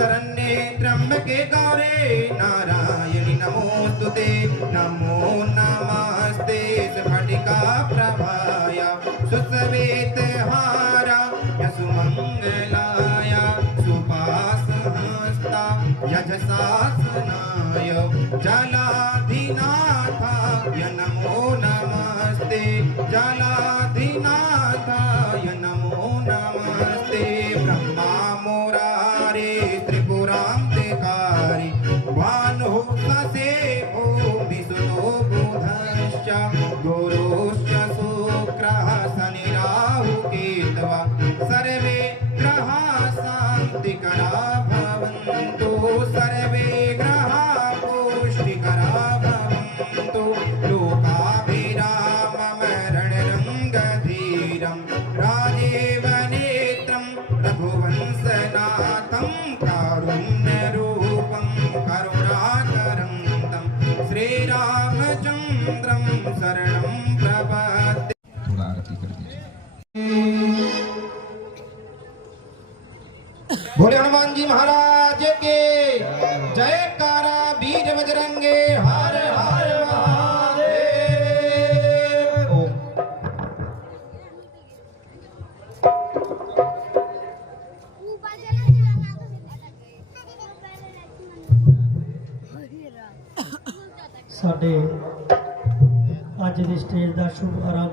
शरण्ये त्र्यंबके गौरे नारायणि नमोस्तुते। नमो नमस्ते स्फटिका प्रभाय सुश्वेतहाराय सुमंगलाय सुपासहस्ता यजशासनाय जलाधिनाथाय नमो नमस्ते। जलाधिनाथाय नमो नमस्ते। ब्रह्मा मुरारे त्रिपुरान्तिकारी भानुः ससेवो विष्णुः बुधश्च गुरुश्च शुक्रः शनिराहुः केतवः सर्वे ग्रहाः शान्तिकरा भवन्तु। सर्वे ग्रहाः पुष्टिकरा भवन्तु। लोकाभिरामं रणरङ्गधीरं राजीव नेत्रं रघुवंशनाथं कारुण्यरूपं करुणाकरं श्रीरामचन्द्रं शरणं प्रपद्ये। थोड़ा आरती कर दीजिए। भोले हनुमान जी महाराज के जयकारा। वीर बजरंगे हर हर महादेव। ओम। ਸਾਡੇ ਅੱਜ ਦੀ ਸਟੇਜ ਦਾ ਸ਼ੁਭ ਆਰੰਭ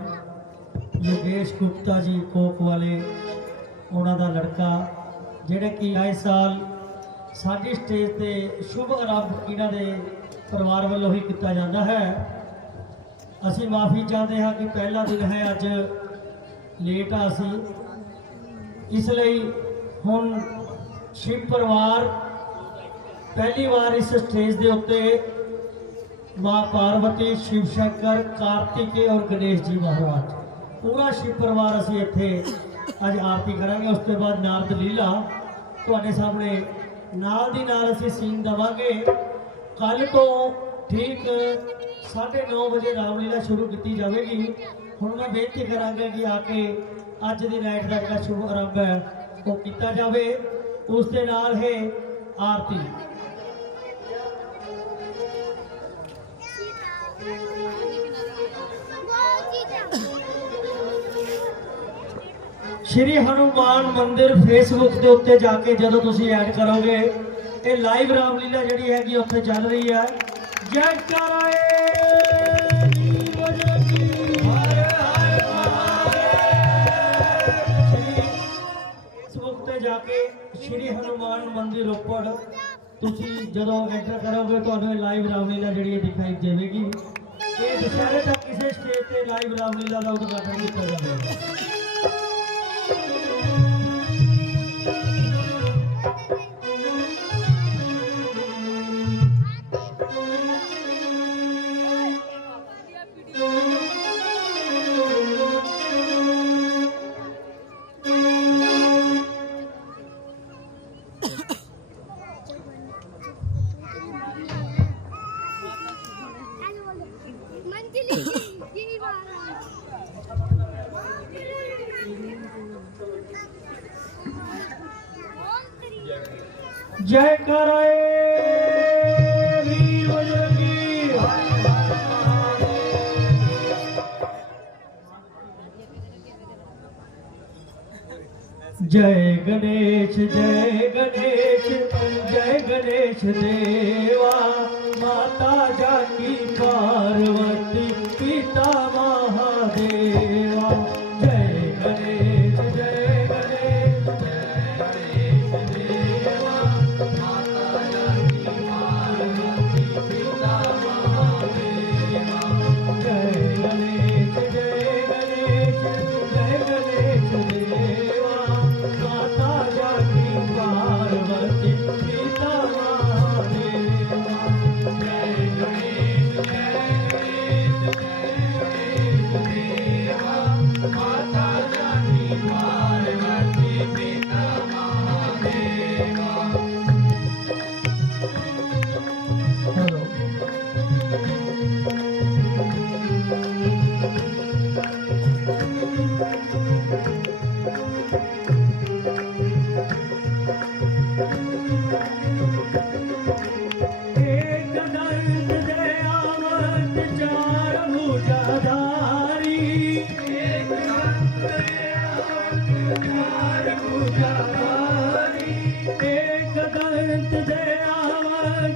योगेश गुप्ता जी कोक वाले ਉਹਨਾਂ ਦਾ ਲੜਕਾ ਜਿਹੜੇ ਕਿ ਆਏ ਸਾਲ ਸਾਡੀ ਸਟੇਜ ਤੇ ਸ਼ੁਭ ਆਰੰਭ ਇਹਨਾਂ ਦੇ ਪਰਿਵਾਰ ਵੱਲੋਂ ਹੀ ਕੀਤਾ ਜਾਂਦਾ ਹੈ। ਅਸੀਂ ਮਾਫੀ ਚਾਹੁੰਦੇ ਹਾਂ ਕਿ ਪਹਿਲਾ ਦਿਨ ਹੈ, ਅੱਜ ਲੇਟ ਆ ਅਸੀਂ, ਇਸ ਲਈ ਹੁਣ ਸ਼ਿਵ ਪਰਿਵਾਰ ਪਹਿਲੀ ਵਾਰ ਇਸ ਸਟੇਜ ਦੇ ਉੱਤੇ माँ पार्वती शिव शंकर कार्तिके और गणेश जी महाराज पूरा शिव परिवार असी इत्थे अज आरती करांगे। उसके बाद नारद लीला तुहाडे सामने नाल दी नाल असी सीन देवांगे। कल तो ठीक 9:30 बजे रामलीला शुरू की जाएगी। हुण मैं बेनती करांगा कि आके अज दी नाइट का जिहड़ा शुभ आरंभ है वो किया जाए। उस दे नाल है आरती। श्री हनुमान मंदिर फेसबुक के उत्ते जाके जदों तुसीं ऐड करोगे ये लाइव रामलीला जिहड़ी हैगी उत्थे चल रही है। जयकारा फेसबुक ते जाके श्री हनुमान मंदिर रोपड़ तुसीं जदों एंटर करोगे तो लाइव रामलीला जिहड़ी दिखाई देगी। ये दशहरे तक किसी स्टेज पे लाइव रामलीला का उद्घाटन किया जाएगा। जय कराए वीर बजरंगी। जय गणेश जय गणेश जय गणेश देवा। माता जानकी पार्वती पिता महादेवा। जय गणेश जय गणेश जय गणेश देवा। माता जानकी पार्वती पिता महादेवा। जय गणेश जय गणेश जय गणेश देवा। माता जानकी पार्वती पिता महादेवा। जय गणेश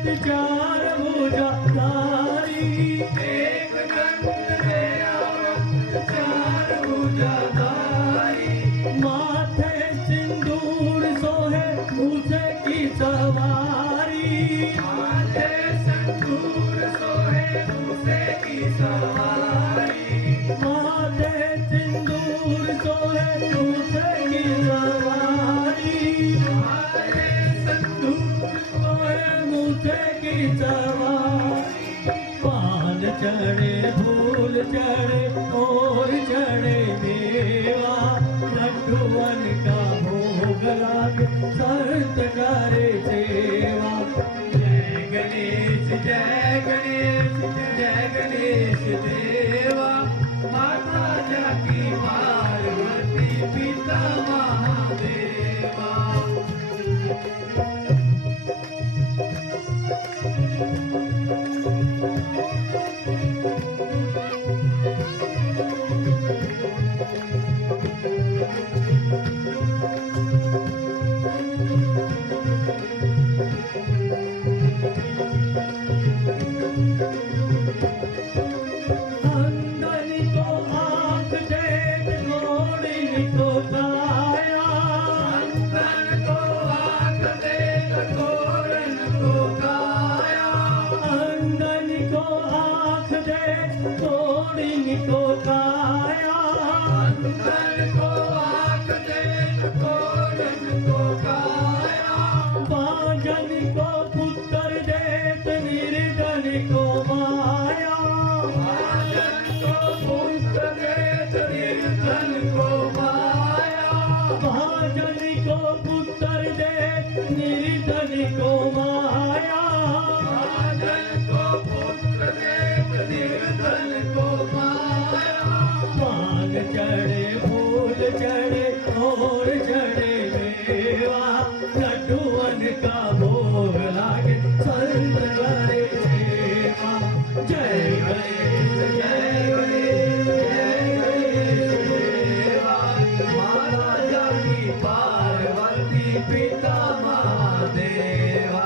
चार भुजाधारी एक दंत दयावंत चार भुजाधारी माथे सिंदूर सोहे मूसे की सवारी माथे संदूर सोहे मूसे की सवारी माथे सिंदूर सोहे मूसे की सवारी माथे संदूर सोहे मूसे की सवारी पान चढ़े फूल चढ़े और चढ़े मेवा लड्डूअन का भोग लागे संत करे सेवा जय गणेश जय गणेश जय गणेश देवा माता जाकी पार्वती पिता महादेवा अंगनी को आँख देख घोड़ी को काया अंधन को आँख देख घोरन को काया अंगनी को आँख देख घोड़ी को काया अंधन को आँख देख घोरन को काया बाजन को पुत्र देत निर्धन को माया बालन को पुत्र देत निर्धन को माया बाजन को पुत्र देत निर्धन को माया बालन को पुत्र देत निर्धन को माया पान चढ़े फूल चढ़े और चढ़े मेवा लड्डूअन का भोग लागे संत करे सेवा जय गणेश जय गणेश जय गणेश देवा माता जाकी पार्वती पिता महादेवा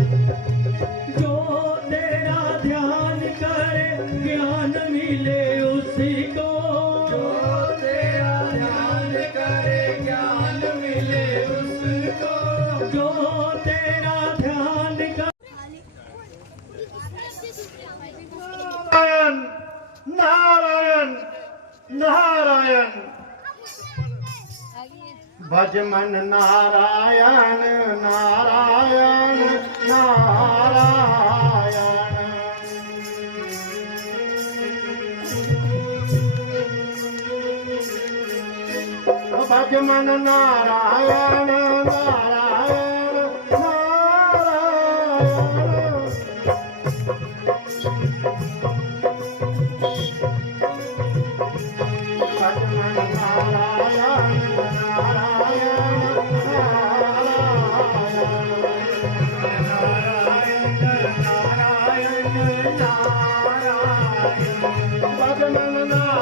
जो तेरा ध्यान करे ज्ञान मिले उसी को जो तेरा ध्यान करे ज्ञान मिले उसको जो तेरा ध्यान करे नारायण नारायण नारायण भज मन नारायण नारायण नारायण भज मन नारायण नारायण नारायण भजमन नारायण नारायण नारायण नारायण नारायण भजमन नारायण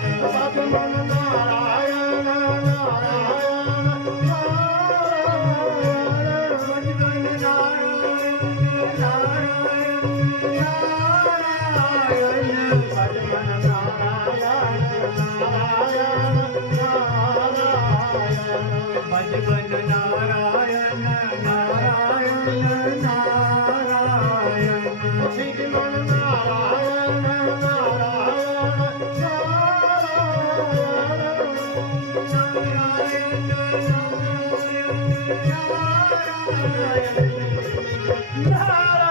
नारायण भजमन नारायण नारायण भजमन भजमन नारायण नारायण नारायण भजमन नारायण नारायण नारायण नारायण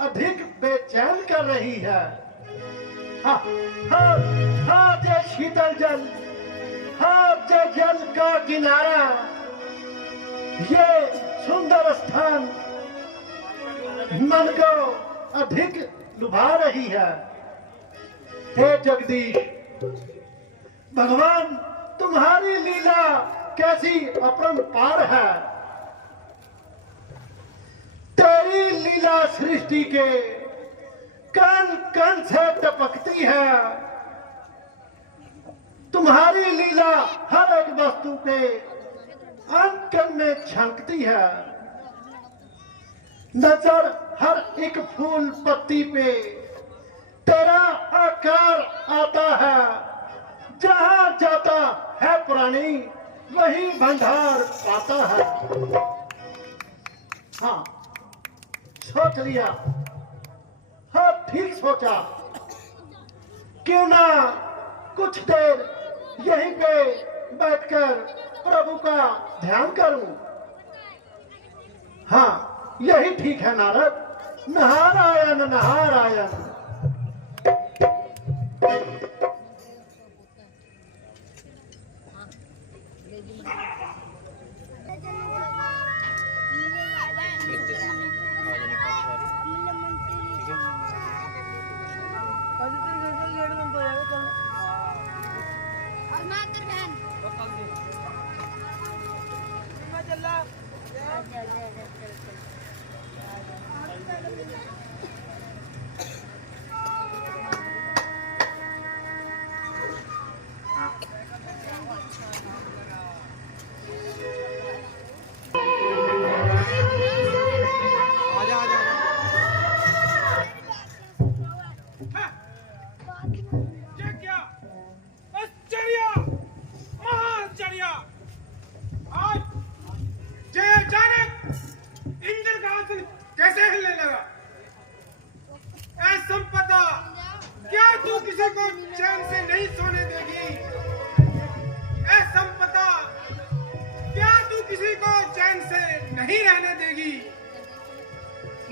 अधिक बेचैन कर रही है। हाँ हाँ हाँ, जय शीतल जल, हाँ जय जल का किनारा, ये सुंदर स्थान मन को अधिक लुभा रही है। हे जगदीश, भगवान तुम्हारी लीला कैसी अपरंपार है। तेरी लीला सृष्टि के कण कण से टपकती है। तुम्हारी लीला हर एक वस्तु के अंकन में छलकती है। नजर हर एक फूल पत्ती पे तेरा आकार आता है। जहां जाता है प्राणी वही भंडार पाता है। हाँ, सोच लिया, हाँ ठीक सोचा, क्यों ना कुछ देर यहीं पे बैठकर प्रभु का ध्यान करूं। हाँ, यही ठीक है नारद। नारायण नारायण। किसी को चैन से नहीं सोने देगी। ऐ संपदा, क्या तू किसी को चैन से नहीं रहने देगी?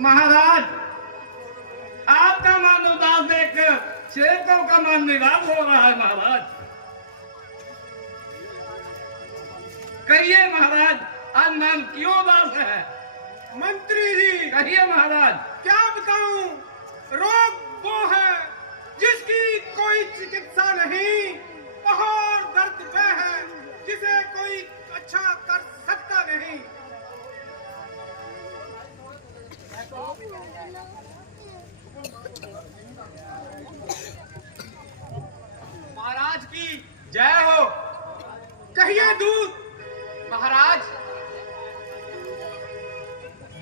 महाराज, आपका मन उदास देखकर सेवकों का मन निराश हो रहा है। महाराज कहिए महाराज, आज मन क्यों उदास है? मंत्री जी कहिए महाराज। क्या बताऊं, रोग वो है जिसकी कोई चिकित्सा नहीं, और दर्द वह है जिसे कोई अच्छा कर सकता नहीं। महाराज की जय हो। कहिए दूत। महाराज,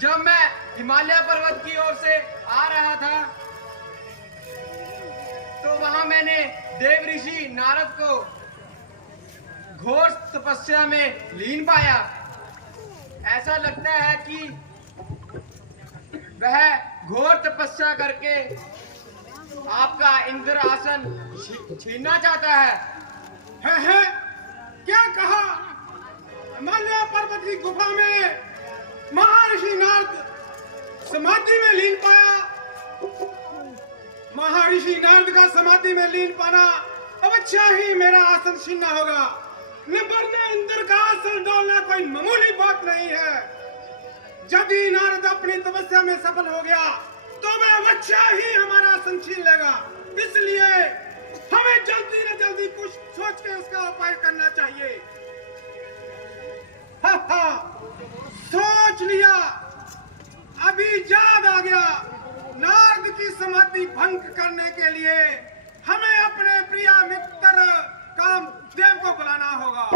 जब मैं हिमालय पर्वत की ओर से आ रहा था तो वहां मैंने देव ऋषि नारद को घोर तपस्या में लीन पाया। ऐसा लगता है कि वह घोर तपस्या करके आपका इंद्र आसन छीनना चाहता है। क्या कहा? हिमालय पर्वत की गुफा में महर्षि नारद समाधि में लीन पाया। महर्षि नारद का समाधि में लीन पाना अवश्य ही मेरा आसन छीनना होगा। निबरने इंद्र का आसन डालना कोई मामूली बात नहीं है। यदि नारद अपनी तपस्या में सफल हो गया तो वह अवश्य ही हमारा आसन छीन लेगा। इसलिए हमें जल्दी न जल्दी कुछ सोच के उसका उपाय करना चाहिए। सोच लिया, अभी याद आ गया। नारद की समाधि भंग करने के लिए हमें अपने प्रिय मित्र कामदेव को बुलाना होगा।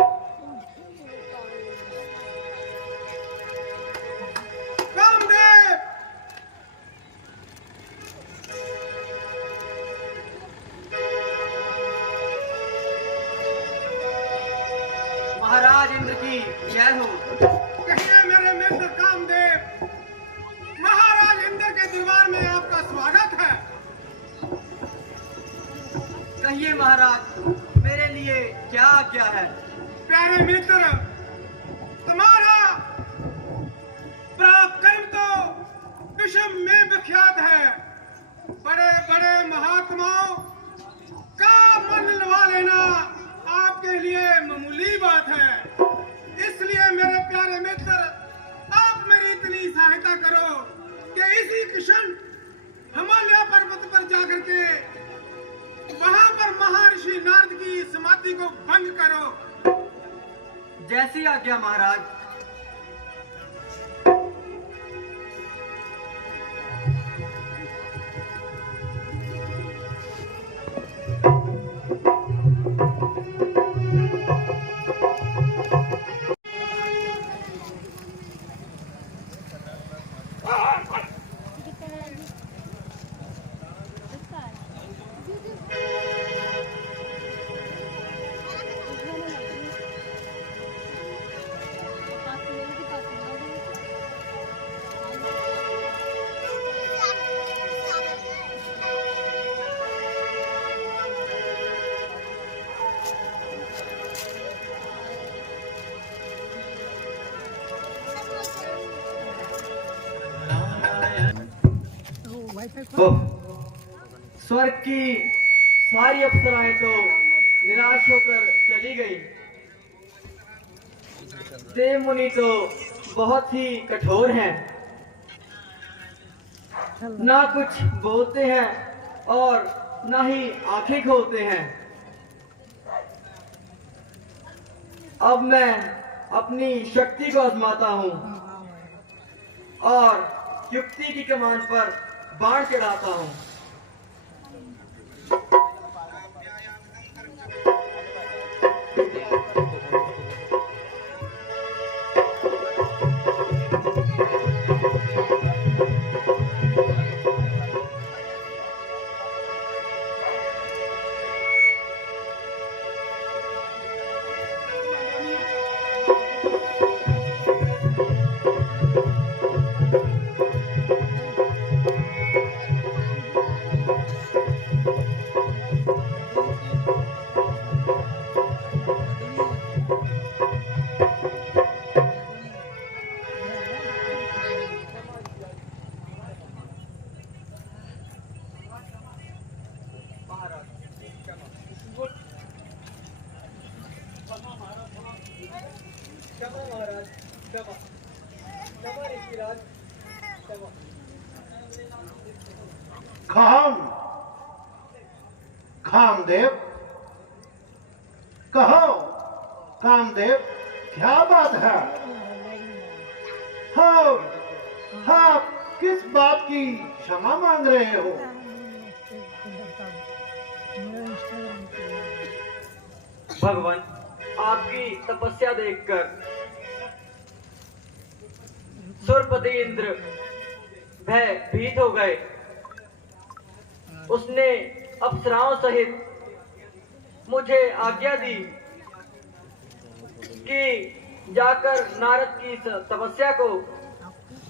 कामदेव, महाराज इंद्र की जय हो। कहिए मेरे मित्र कामदेव, महाराज इंद्र के दरबार में आपका स्वागत है। कहिए महाराज, मेरे लिए क्या आज्ञा है? प्यारे मित्र, तुम्हारा पराक्रम तो विश्व में विख्यात है। बड़े बड़े महात्माओं का मन लवा लेना आपके लिए मामूली बात है। इसलिए मेरे प्यारे मित्र, आप मेरी इतनी सहायता करो कि इसी क्षण हिमालय पर्वत पर जाकर के वहां पर महर्षि नारद की समाधि को भंग करो। जैसी आज्ञा महाराज। ओह, स्वर्ग की सारी अप्सराएं तो निराश होकर चली गई। देव मुनि तो बहुत ही कठोर हैं, ना कुछ बोलते हैं और ना ही आंखें खोलते हैं। अब मैं अपनी शक्ति को आजमाता हूँ और युक्ति की कमान पर बाण चढ़ाता हूँ। कामदेव, कहो कामदेव, क्या बात है? हाँ, आप किस बात की क्षमा मांग रहे हो? भगवान, आपकी तपस्या देखकर सुरपति इंद्र भयभीत हो गए। उसने अप्सराओं सहित मुझे आज्ञा दी कि जाकर नारद की तपस्या को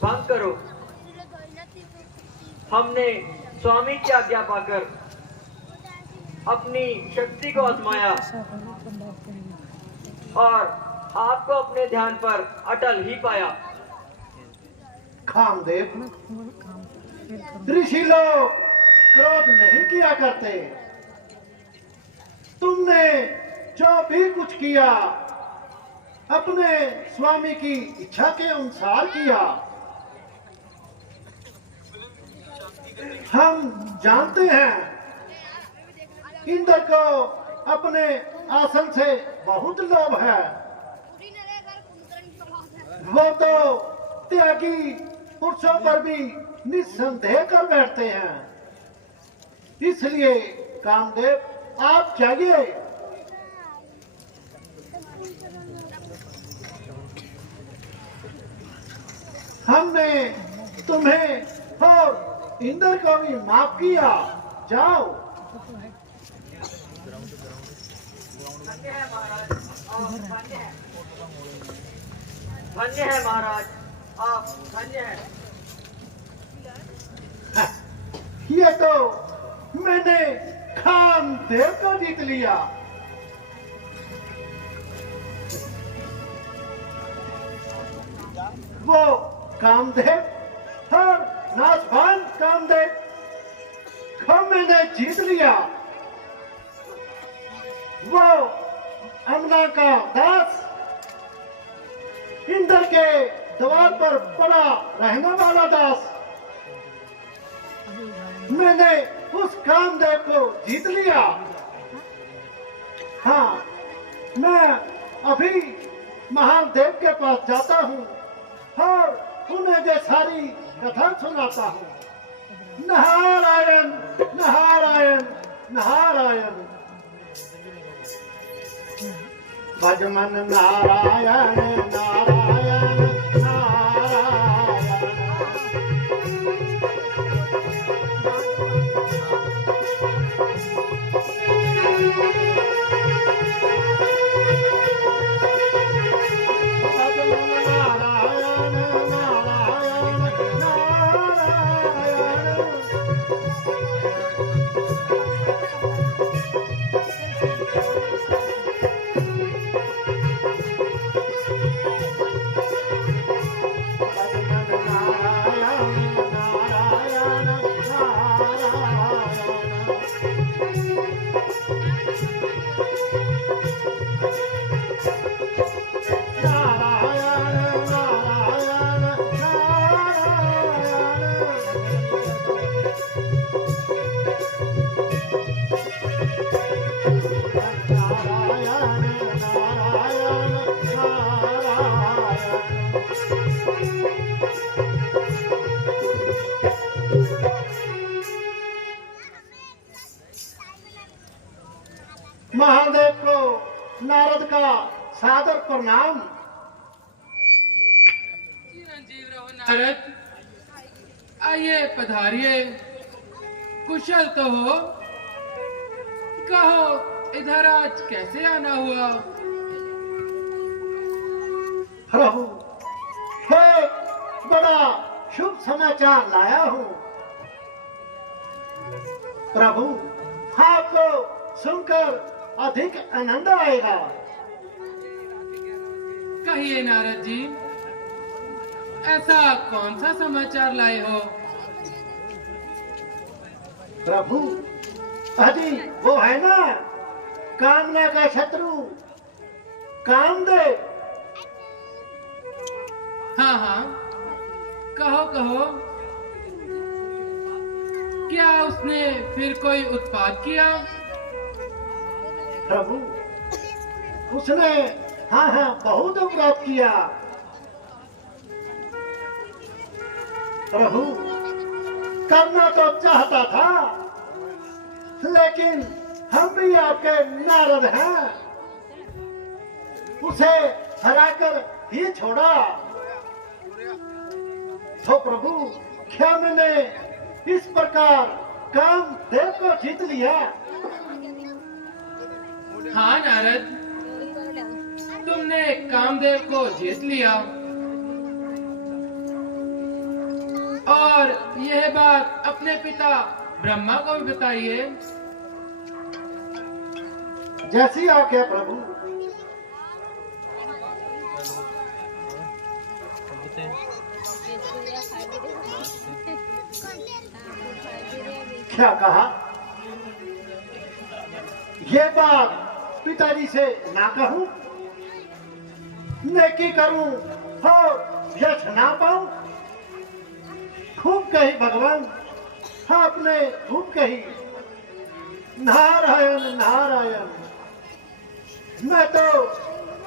भंग करो। हमने स्वामी की आज्ञा पाकर अपनी शक्ति को आजमाया और आपको अपने ध्यान पर अटल ही पाया। कामदेव, ऋषि लोग क्रोध नहीं किया करते। तुमने जो भी कुछ किया अपने स्वामी की इच्छा के अनुसार किया। हम जानते हैं इंद्र को अपने आसन से बहुत लोभ है। वो तो त्यागी पुरुषों पर भी निस्संदेह कर बैठते हैं। इसलिए कामदेव, आप चाहिए हमने तुम्हें और इंद्र को भी माफ किया। जाओ। धन्य है महाराज, आप धन्य हैं। ये तो मैंने कामदेव को जीत लिया। वो कामदेव और नासवान कामदेव को मैंने जीत लिया। वो अमना का दास, इंद्र के द्वार पर बड़ा रहने वाला दास, मैंने उस कामदेव को जीत लिया। हाँ, मैं अभी महादेव के पास जाता हूँ और उन्हें ये सारी कथा सुनाता हूँ। नारायण नारायण नारायण, भज मन नारायण नारायण नारायण। भज मन नारायण नारायण महादेव को नारद का सादर प्रणाम। चिरंजीव रहो नारद, आइए पधारिए, कुशल तो हो। कहो इधर आज कैसे आना हुआ? प्रभु, हे बड़ा शुभ समाचार लाया हूँ। प्रभु, आपको सुनकर अधिक आनंद आएगा। कहिए नारद जी, ऐसा कौन सा समाचार लाए हो? प्रभु, अजी वो है ना कामना का शत्रु कामदेव। हाँ हाँ, कहो कहो, क्या उसने फिर कोई उत्पात किया? प्रभु, उसने हाँ हाँ बहुत अपराध किया। प्रभु, करना तो चाहता था, लेकिन हम भी आपके नारद हैं, उसे हराकर ही छोड़ा। तो प्रभु, क्या मैंने इस प्रकार कामदेव को जीत लिया? हाँ नारद, तुमने कामदेव को जीत लिया। और यह बात अपने पिता ब्रह्मा को भी बताइए। जैसी आज्ञा प्रभु। क्या कहा? ये बात पिताजी से ना कहूं, नेकी करूं और यश ना पाऊं। खूब कही भगवान, आपने खूब कही। नारायण नारायण, मैं तो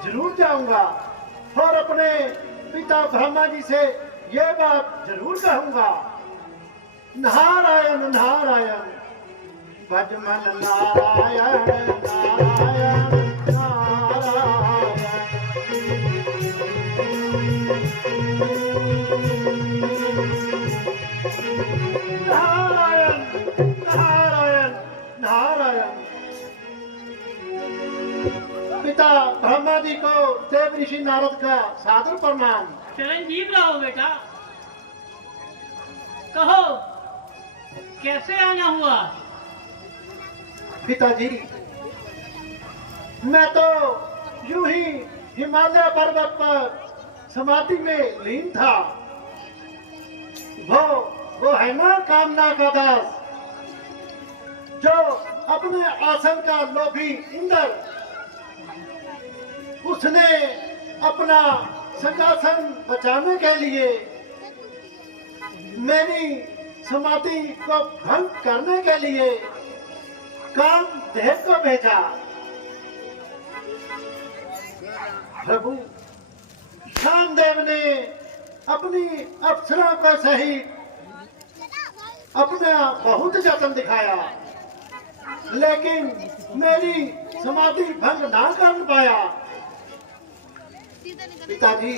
जरूर जाऊंगा और अपने पिता ब्रह्मा जी से ये बात जरूर कहूंगा। नारायण नारायण, भज मन नारायण नारायण नारायण नारायण नारायण। पिता ब्रह्मा जी को देव ऋषि नारद का सादर प्रणाम। चिरंजीव रहो बेटा। कहो कैसे आना हुआ? पिताजी, मैं तो यूं ही हिमालय पर्वत पर समाधि में लीन था। वो वो है ना कामना का दास, जो अपने आसन का लोभी इंद्र, उसने अपना सिंहासन बचाने के लिए मेरी समाधि को भंग करने के लिए कामदेव को भेजा। प्रभु कामदेव ने अपनी अप्सरा को सहित अपना बहुत जतन दिखाया, लेकिन मेरी समाधि भंग ना कर पाया। पिताजी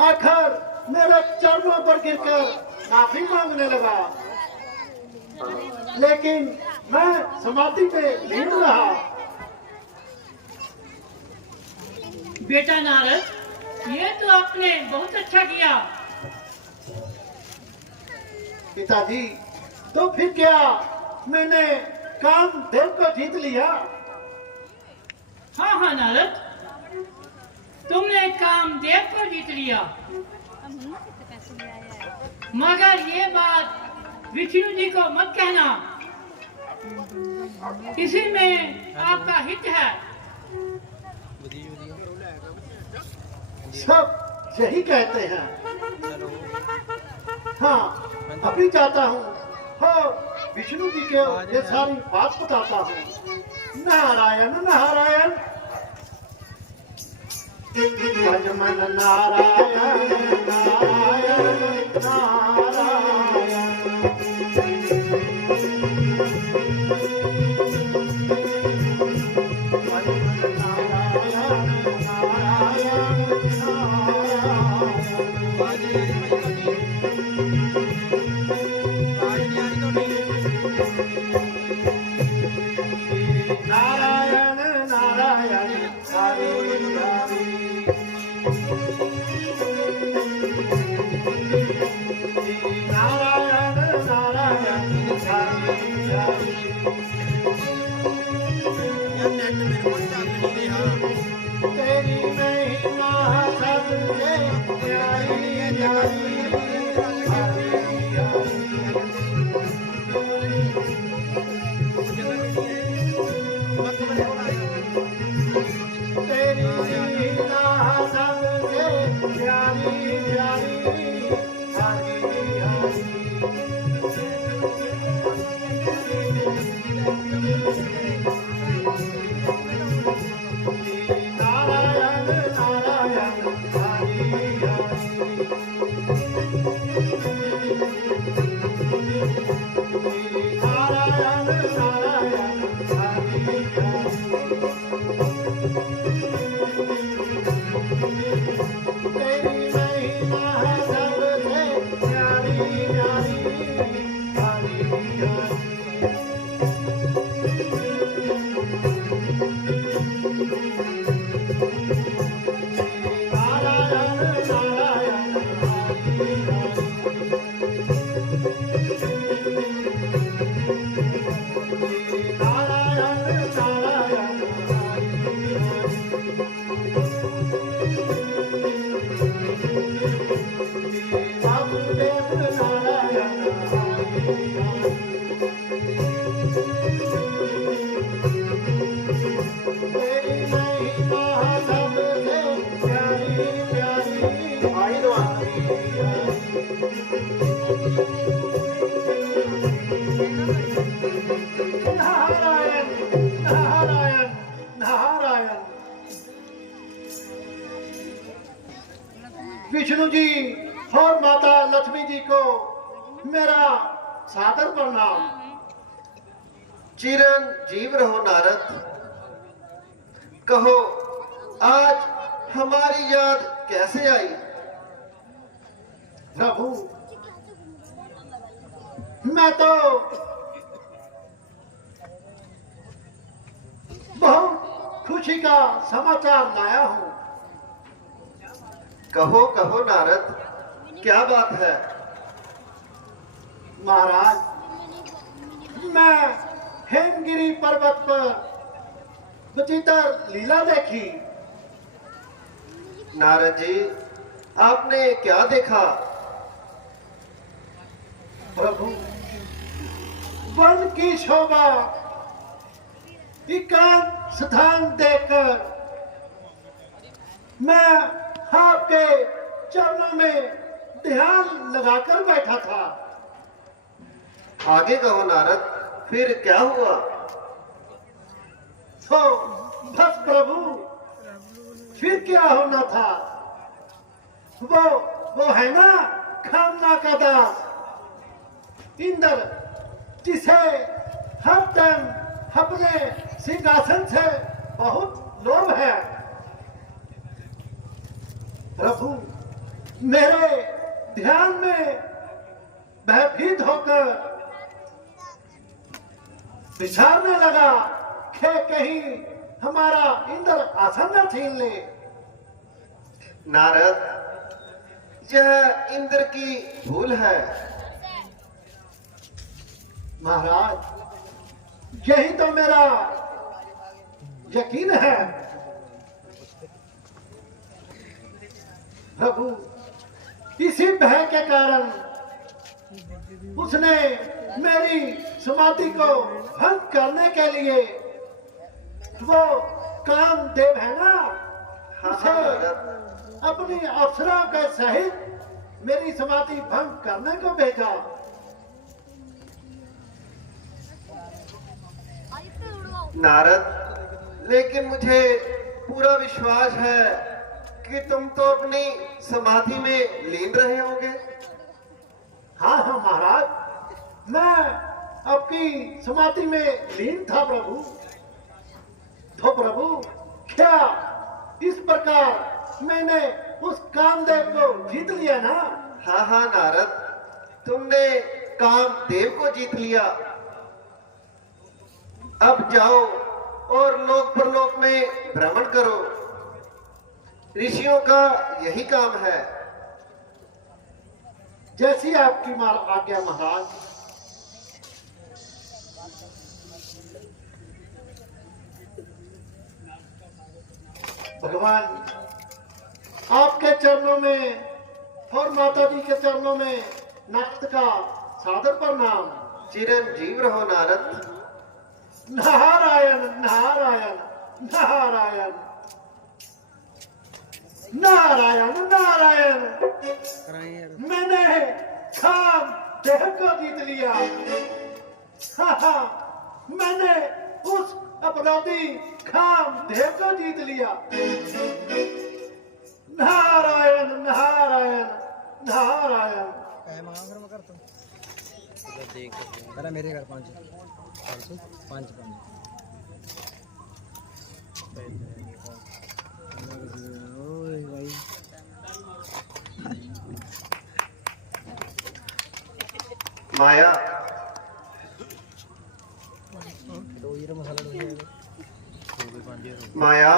आखिर मेरे चरणों पर गिरकर माफी मांगने लगा, लेकिन मैं समाधि पे लीन रहा। बेटा नारद, ये तो आपने बहुत अच्छा किया। पिताजी तो फिर क्या मैंने कामदेव को जीत लिया? हाँ हाँ नारद, तुमने कामदेव को जीत लिया, मगर ये बात विष्णु जी को मत कहना, इसी में आपका हित है। सब यही कहते हैं। हाँ, अभी जाता हूँ, हो विष्णु जी के ये सारी बात बताता हूँ। नारायण नारायण भजमन नारायण नारायण नारायण। भजमन नारायण नारायण नारायण नारायण हरि हरि। नारायण नारायण हरि हरि। तेरी महिमा सबसे प्यारी प्यारी हरि हरि। तेरी लीला सबसे प्यारी प्यारी हरि हरि। नारायण नारायण हरि हरि। नारायण नारायण हरि हरि। तेरी महिमा सबसे प्यारी प्यारी हरि हरि। नारायण नारायण हरि हरि। नारायण नारायण हरि हरि। वासुदेव नारायण हरि हरि। तेरी महिमा सबसे प्यारी प्यारी हरि हरि। नारायण नारायण नारायण। विष्णु जी और माता लक्ष्मी जी को मेरा सादर प्रणाम। चिरंजीव रहो नारद। कहो आज हमारी याद कैसे आई? प्रभु मैं तो बहुत खुशी का समाचार लाया हूँ। कहो कहो नारद, क्या बात है? महाराज, मैं हेमगिरी पर्वत पर विचित्र लीला देखी। नारद जी, आपने क्या देखा? प्रभु, वन की शोभा एकांत स्थान देकर मैं आपके चरणों में ध्यान लगाकर बैठा था। आगे कहो नारद, फिर क्या हुआ? तो बस प्रभु, फिर क्या होना था? वो है ना खामना का दास इंद्र, जिसे हर टाइम अपने सिंहासन से बहुत लोभ है। प्रभु, मेरे ध्यान में भयभीत होकर विचारने लगा कि कहीं हमारा इंद्र आसन न छीन ले। नारद, यह इंद्र की भूल है। महाराज, यही तो मेरा यकीन है। प्रभु, इसी भय के कारण उसने मेरी समाधि को भंग करने के लिए, वो कामदेव है ना, उसे अपनी अप्सराओं के सहित मेरी समाधि भंग करने को भेजा। नारद, लेकिन मुझे पूरा विश्वास है कि तुम तो अपनी समाधि में लीन रहे होंगे। हाँ हाँ महाराज, मैं आपकी समाधि में लीन था प्रभु। तो प्रभु, क्या इस प्रकार मैंने उस कामदेव को जीत लिया ना? हाँ हाँ नारद, तुमने कामदेव को जीत लिया। अब जाओ और लोक परलोक में भ्रमण करो। ऋषियों का यही काम है। जैसी आपकी आज्ञा महाराज। भगवान, आपके चरणों में और माता जी के चरणों में नारद का सादर प्रणाम। चिरंजीव रहो नारद। नारायण नारायण नारायण नारायण नारायण। मैंने काम देह को जीत लिया। हाँ हाँ, मैंने उस अपराधी काम देह को जीत लिया। नारायण नारायण नारायण। मेरे घर 5 5 भाई। माया, माया,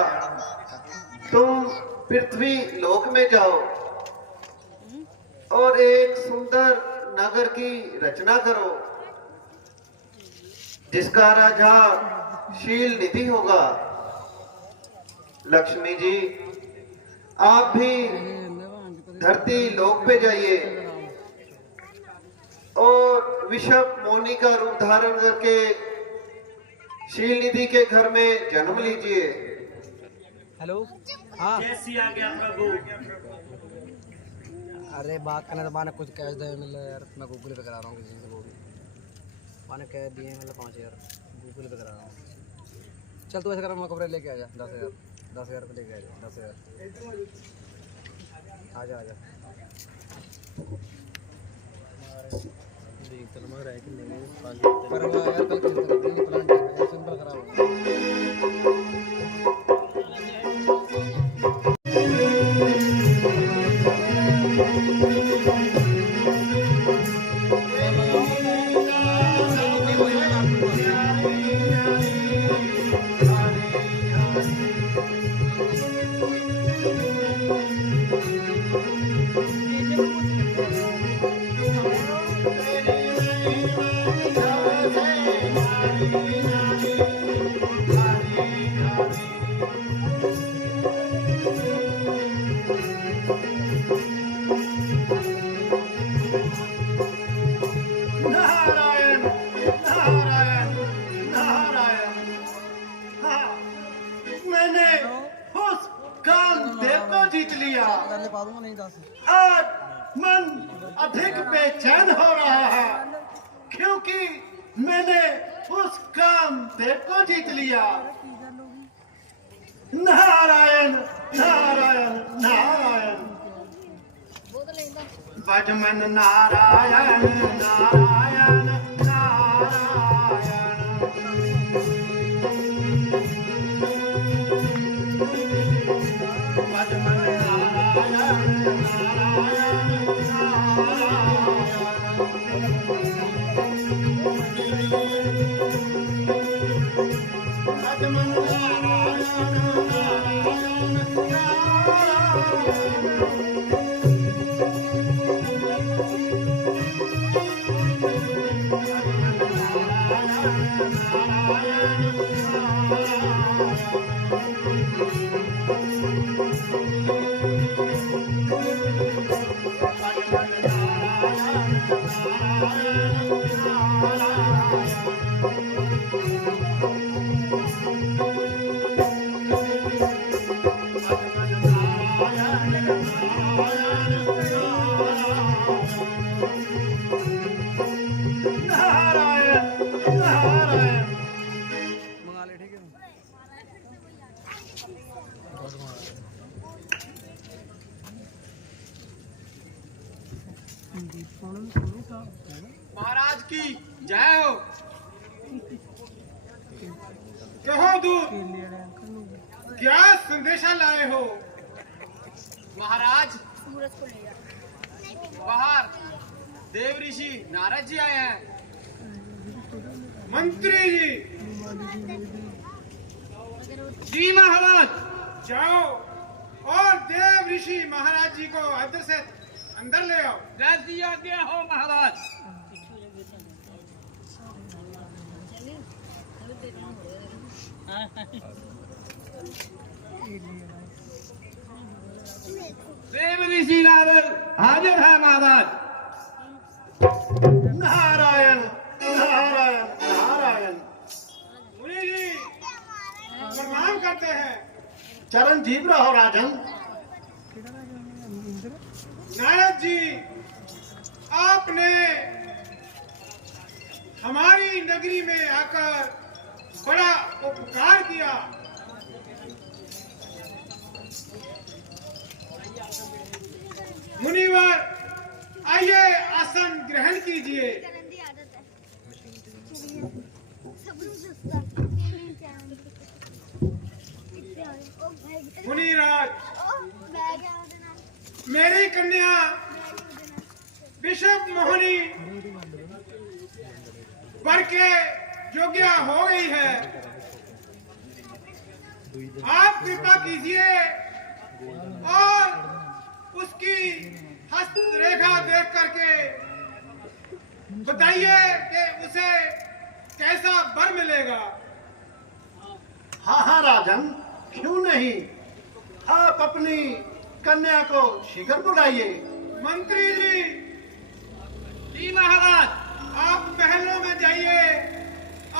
तुम पृथ्वी लोक में जाओ और एक सुंदर नगर की रचना करो, जिसका राजा शील निधि होगा। लक्ष्मी जी, आप भी धरती लोक पे जाइए और विषभ मोनी का रूप धारण करके शील निधि के घर में जन्म लीजिए। हेलो, हाँ। कैसी आ गया प्रभु? अरे बात करने तो माने कुछ कैश दे मिल यार, मैं गूगल पे करा रहा हूँ किसी से। वो भी माने कैश दिए मतलब 5000 गूगल पे करा रहा हूँ। चल तू ऐसा कर, मैं कपड़े लेके आ जा। 10,000 रुपये लेके आ जा। 10,000 आ जा। चल मैं रह के नहीं पर यार कल प्लान सिंपल करा होगा। Thank you. आज मन अधिक बेचैन हो रहा है क्योंकि मैंने उस कामदेव को जीत लिया। नारायण नारायण नारायण भजमन नारायण नारायण नारायण भजमन नारायण नारायण भजमन नारायण मंगा ले, ठीक है। महाराज की जय हो। कहो दूत, क्या संदेशा लाए हो? महाराज बाहर देव ऋषि नारद जी आए हैं। मंत्री जी, जी महाराज। जाओ और देव ऋषि महाराज जी को अंदर से अंदर ले आओ। जैसी आज्ञा हो महाराज। देव ऋषि नारद हाजिर है महाराज। नारायण नारायण नारायण मुनि जी प्रणाम करते हैं। चरणजीव रहो राजन। नारद जी, आपने हमारी नगरी में आकर बड़ा उपकार किया। मुनिवर, आइए आसन ग्रहण कीजिए। मुनिराज, मेरी कन्या बिशप मोहनी वर के योग्य हो गई है। आप कृपा कीजिए और उसकी हस्तरेखा देख करके बताइए कि उसे कैसा वर मिलेगा। हाँ हाँ राजन, क्यों नहीं, आप अपनी कन्या को शीघ्र बुलाइए। मंत्री जी, जी महाराज। आप महलों में जाइए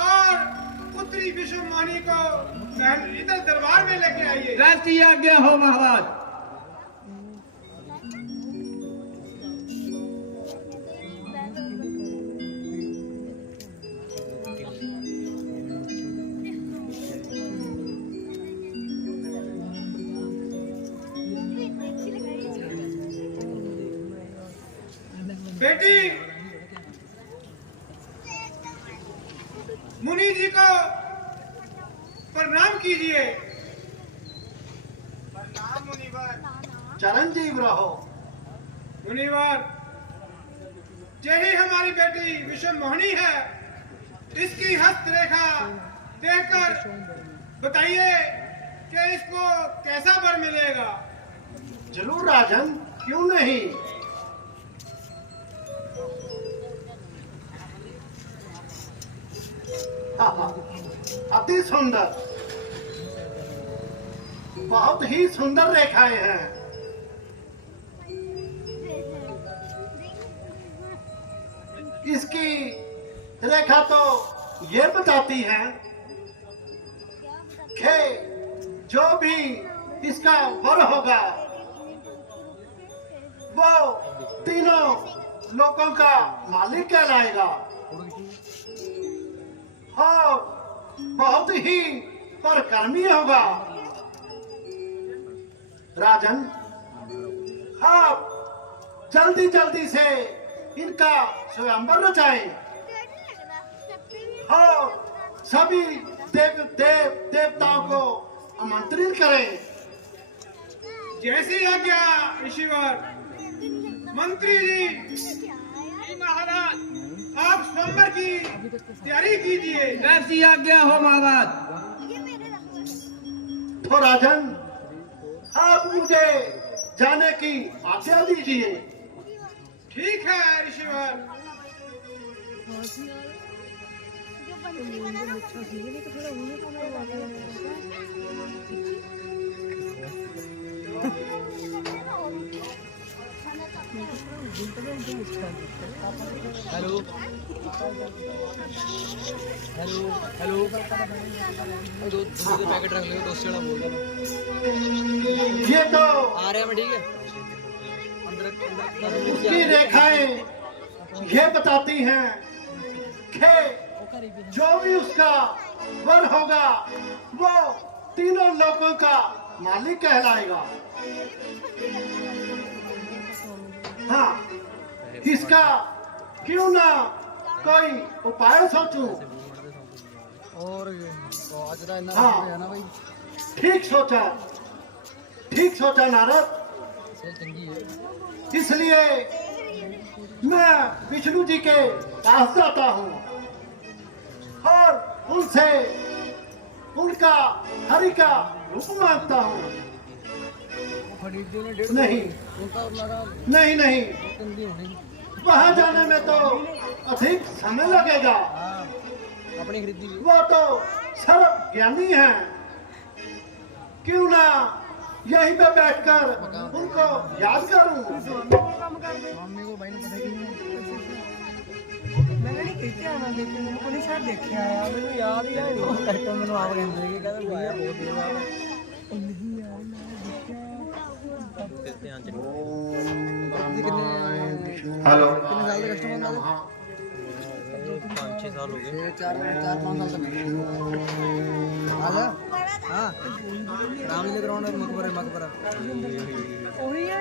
और पुत्री विश्व मोहिनी को महल इधर दरबार में लेके आइए। जैसी आज्ञा हो महाराज। बेटी, मुनि जी को प्रणाम कीजिए। प्रणाम मुनिवर। चरणजीव रहो। मुनिवर, यही हमारी बेटी विश्व मोहिनी है। इसकी हस्तरेखा देखकर बताइए कि इसको कैसा वर मिलेगा। जरूर राजन, क्यों नहीं। हाँ हाँ, अति सुंदर, बहुत ही सुंदर रेखाएं हैं। इसकी रेखा तो ये बताती है कि जो भी इसका वर होगा वो तीनों लोगों का मालिक कहलाएगा और बहुत ही परकर्मी होगा। राजन, आप जल्दी जल्दी से इनका स्वयंवर रचाएं और सभी देवताओं को आमंत्रित करें। जैसी आज्ञा ऋषिवर। मंत्री जी, महाराज, आप स्वयंवर की तैयारी कीजिए। कैसी आज्ञा हो महाराज। तो राजन, आप मुझे जाने की आज्ञा दीजिए। ठीक है ऋषिवर। हेलो हेलो हेलो, दो पैकेट रख लो, दोस्त से बोल रहा ये तो आ रहे हैं, ठीक है। अंदर उसकी रेखाएं ये बताती हैं कि जो भी उसका वर होगा वो तीनों लोगों का मालिक कहलाएगा। हाँ, इसका क्यों ना कोई उपाय सोचूं। और तो आज का इतना हाँ। है ना भाई, ठीक सोचा नारद। सेल चंगी है। इसलिए मैं विष्णु जी के पास जाता हूँ और उनसे उनका हरि का रूप मांगता हूँ। नहीं उनका लगा नहीं, चंगी होनी। वहाँ जाने में तो अधिक समय लगेगा। हाँ, अपनी खरीदी हुई। वो तो सर्व ज्ञानी है। क्यों ना यहीं पे बैठकर उनको याद करूं। मम्मी को भाई ने पता कि मैंने नहीं कहते आना लेकिन मैंने पुलिस साहब देखे आया ਮੈਨੂੰ ਯਾਦ ਹੀ ਨਹੀਂ ਉਹ ਕੱਟੋ ਮੈਨੂੰ ਆਪ ਕਹਿੰਦੇ ਕਿ ਕਹਿੰਦਾ ਤੂੰ ਆਇਆ ਬਹੁਤ ਦੇਰ ਬਾਅਦ। नहीं यार मैं ਧਿਆਨ ਚ ਨਹੀਂ ਕਿੰਨੇ हेलो ਸਾਲ ਦੇ ਕਸਟਮਰ ਨਾਲ 5-6 साल हो गए। 4-5 साल तक आ जा। हाँ, रामलीला ग्राउंड और मकबरा वही है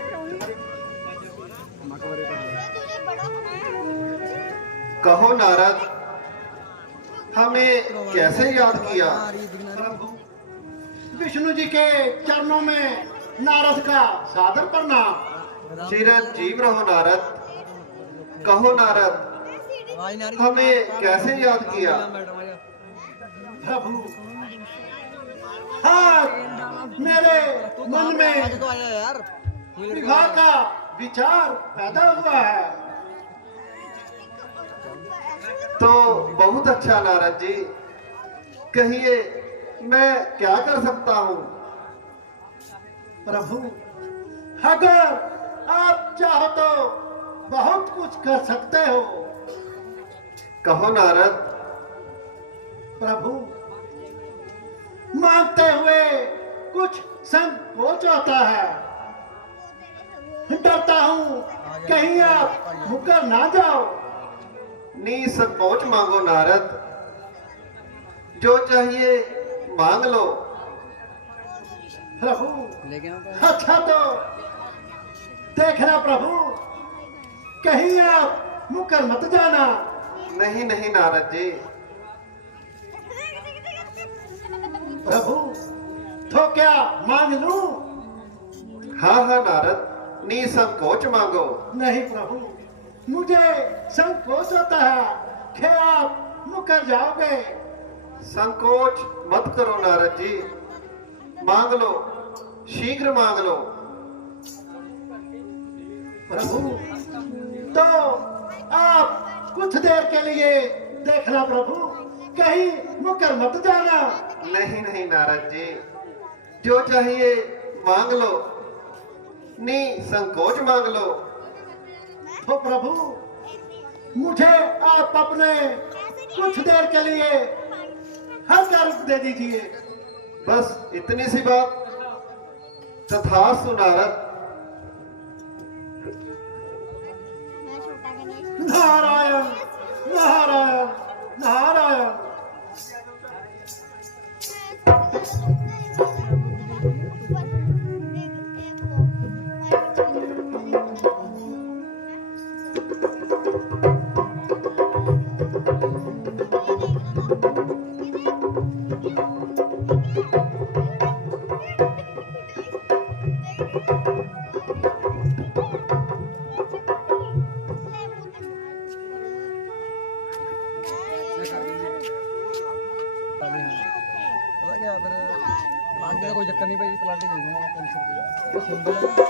मकबरे कहो नारद, हमें कैसे याद किया? विष्णु जी के चरणों में नारद का सादर प्रणाम। चिरंजीव रहो नारद। कहो नारद, हमें कैसे याद किया? प्रभु, हाँ, मेरे मन में तो आया यार विवाह का विचार पैदा हुआ है। तो बहुत अच्छा नारद जी, कहिए मैं क्या कर सकता हूँ? प्रभु, अगर आप चाहो तो बहुत कुछ कर सकते हो। कहो नारद। प्रभु, मांगते हुए कुछ संकोच आता है। डरता हूँ कहीं आप मुकर ना जाओ। निसंकोच मांगो नारद, जो चाहिए मांग लो। प्रभु, लेकिन अच्छा तो देखना प्रभु, कहीं आप मुकर मत जाना। नहीं नहीं नारद जी। प्रभु, तो क्या मांग लूं? हाँ हाँ नारद, निसंकोच मांगो। नहीं प्रभु, मुझे संकोच होता है कि आप मुकर जाओगे। संकोच मत करो नारद जी, मांग लो, शीघ्र मांग लो। प्रभु, तो आप कुछ देर के लिए देखना प्रभु, कहीं मुकर मत जाना। नहीं नहीं नारद जी, जो चाहिए मांग लो, निसंकोच मांग लो। तो प्रभु, मुझे आप अपने कुछ देर के लिए हर का रूप दे दीजिए। बस इतनी सी बात। तथास्तु नारद। नारायण नारायण नारायण। पता क्या फिर प्लांटे का कोई चक्कर नहीं भाई, प्लांटे दे दूंगा मैं 300 रुपये।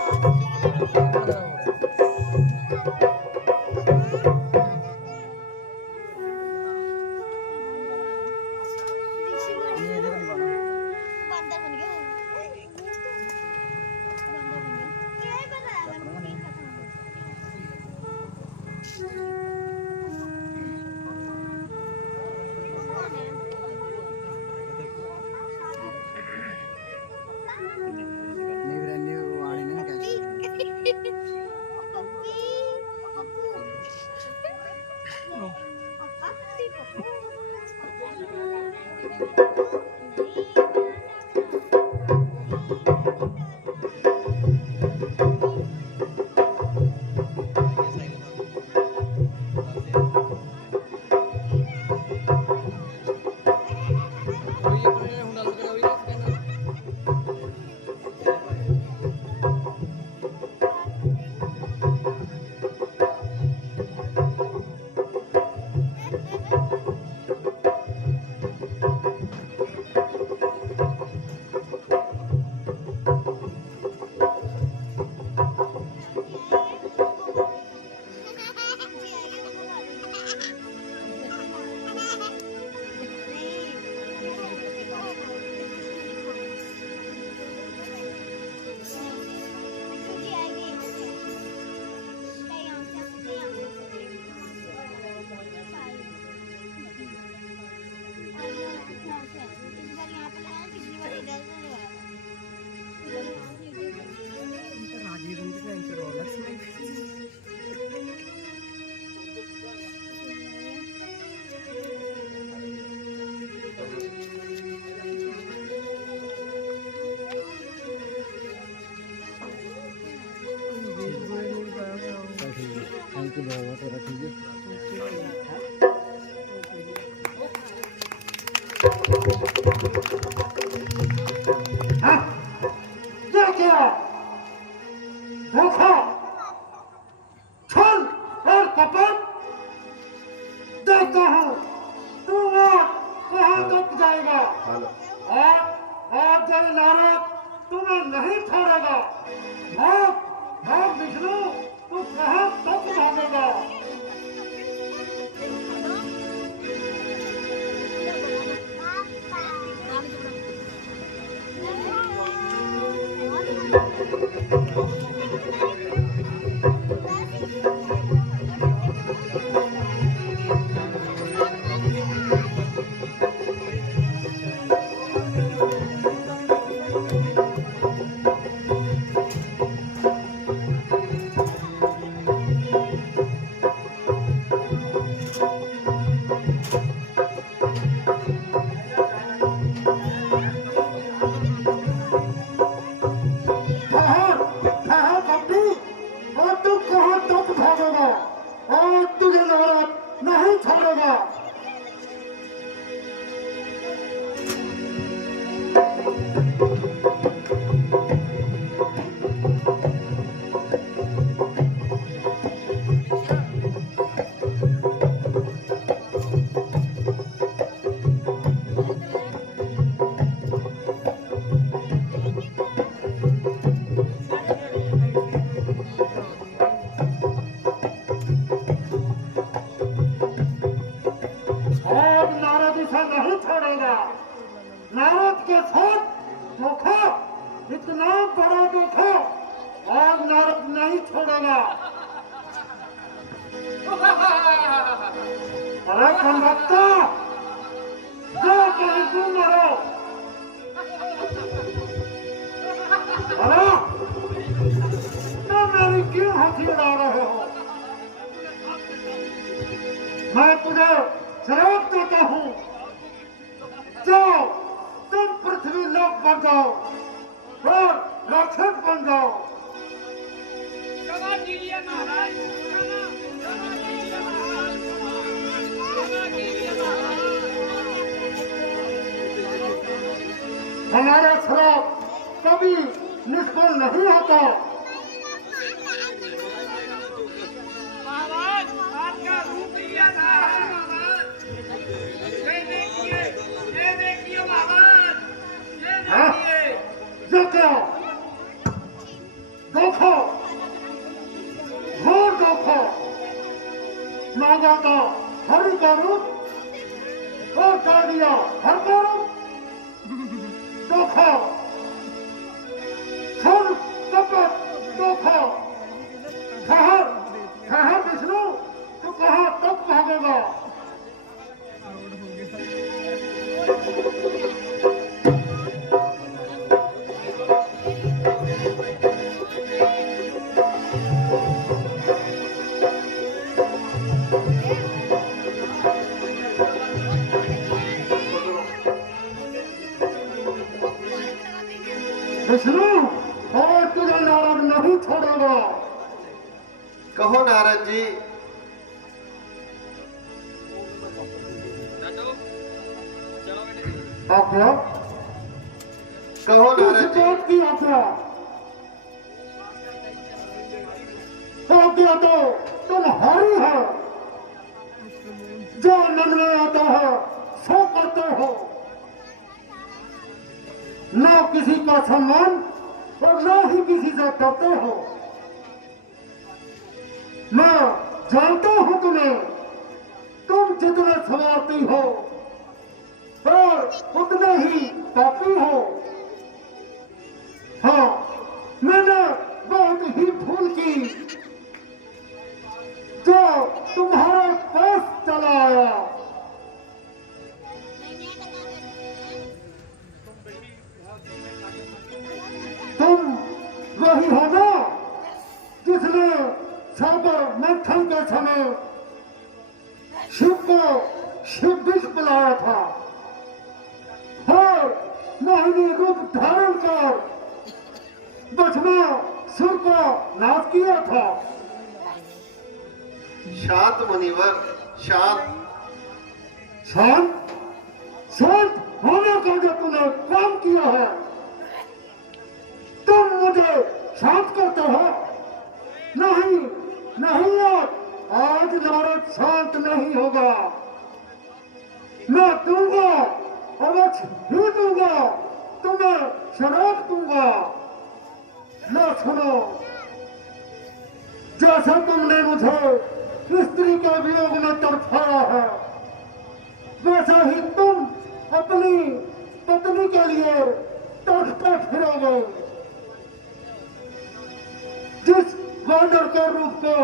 क्या धोखा, छल और कपट देखता हूँ तू कहाँ तक जाएगा। आज जय नारद तुम्हें नहीं छोड़ेगा। भाग विष्णु, तू कहाँ तक भागेगा। नारद के साथ धोखा, इतना बड़ा धोखा आज नारद नहीं छोड़ेगा। अरे कंडक्टर, जो कहीं तू मरो। अरे तो मेरी क्यों हंसी उड़ा रहे हो। मैं तुझे श्राप देता हूँ, जाओ तुम पृथ्वी लोक बन जाओ और राक्षस बन जाओ। क्षमा कीजिए महाराज, क्षमा कीजिए महाराज, क्षमा कीजिए महाराज। हमारा श्राप कभी निष्फल नहीं होता। महाराज आपका रूप लिया था महाराज, ये देखिए महाराज, ये हाँ? देखिए। ये क्या? देखो, घोर देखो, मांगा था हरि का रूप और कह दिया हर का रूप। देखो, फुल कपट देखो, कहाँ विष्णु तो कहाँ तक भागेगा। विष्णु और तुझे नारद नहीं छोड़ेगा। कहो नारद जी। आज्ञा? कहो किस नारद जी। बात की आज्ञा? आज्ञा तो तुम्हारी है, जो मन में आता है सो करते हो, न किसी का सम्मान और न ही किसी से डरते हो। मैं जानता हूं तुम्हें, तुम जितने स्वार्थी हो और उतने ही पापी हो। हाँ, मैंने बहुत ही भूल की जो तुम्हारे पास चला आया। तुम वही हो ना जिसने सागर मंथन के समय शिव को शिव विष पिलाया था और मोहिनी रूप धारण कर बचमा सुर को नाश किया था। शांत मुनिवर, शांत। शांत शांत होने का जो तूने काम किया है, तुम मुझे शांत करते हो? नहीं नहीं, आज नारद शांत नहीं होगा। मैं दूंगा, अवश्य ही दूंगा, तुम्हें शराब दूंगा। लो सुनो, जैसा तुमने मुझे स्त्री के वियोग में तड़फाया है, वैसा ही तुम अपनी पत्नी के लिए तड़पते फिरोगे। जिस वानर के रूप को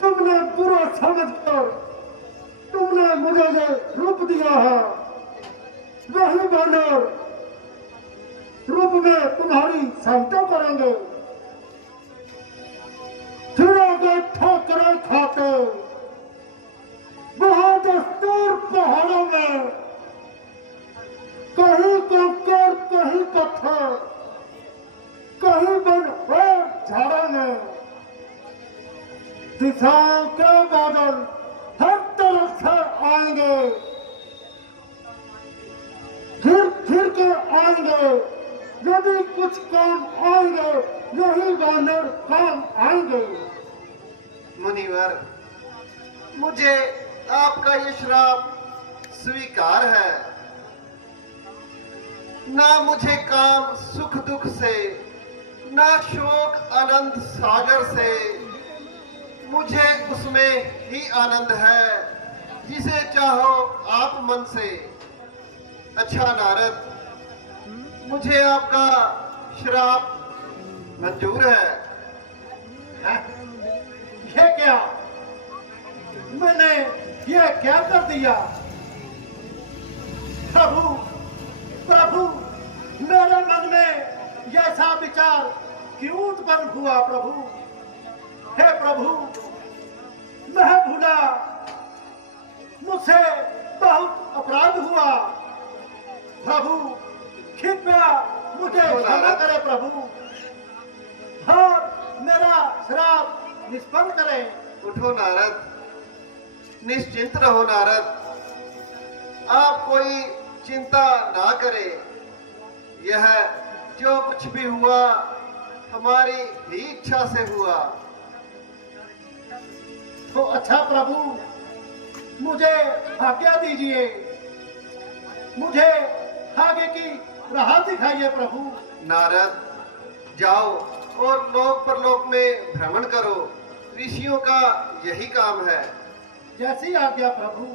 तुमने बुरा समझकर तुमने मुझे ये रूप दिया है, वही वानर रूप में तुम्हारी सहायता करेंगे। फिरोगे ठोकरें खाते बहुत दूर पहाड़ों में, कहीं कंकर कहीं पत्थर, कहीं बन और झाड़ों में। दिशाओं के बादल हर तरफ से आएंगे, फिर के आएंगे। यदि कुछ काम आएंगे, यही वानर काम आएंगे। मुनिवर, मुझे आपका ये श्राप स्वीकार है। ना मुझे काम सुख दुख से, ना शोक आनंद सागर से, मुझे उसमें ही आनंद है जिसे चाहो आप मन से। अच्छा नारद, मुझे आपका श्राप मंजूर है। ये क्या? मैंने ये क्या कर दिया? प्रभु प्रभु, मेरे मन में ऐसा विचार क्यों उत्पन्न हुआ प्रभु? हे प्रभु, मैं भूला मुझसे बहुत अपराध हुआ प्रभु, कृपया मुझे क्षमा करे प्रभु, और मेरा श्राप निष्फल करे। उठो नारद, निश्चिंत रहो नारद, आप कोई चिंता ना करें। यह जो कुछ भी हुआ हमारी ही इच्छा से हुआ। तो अच्छा प्रभु, मुझे आज्ञा दीजिए, मुझे आगे की राह दिखाइए प्रभु। नारद, जाओ और लोक परलोक में भ्रमण करो, ऋषियों का यही काम है। जैसी आज्ञा प्रभु।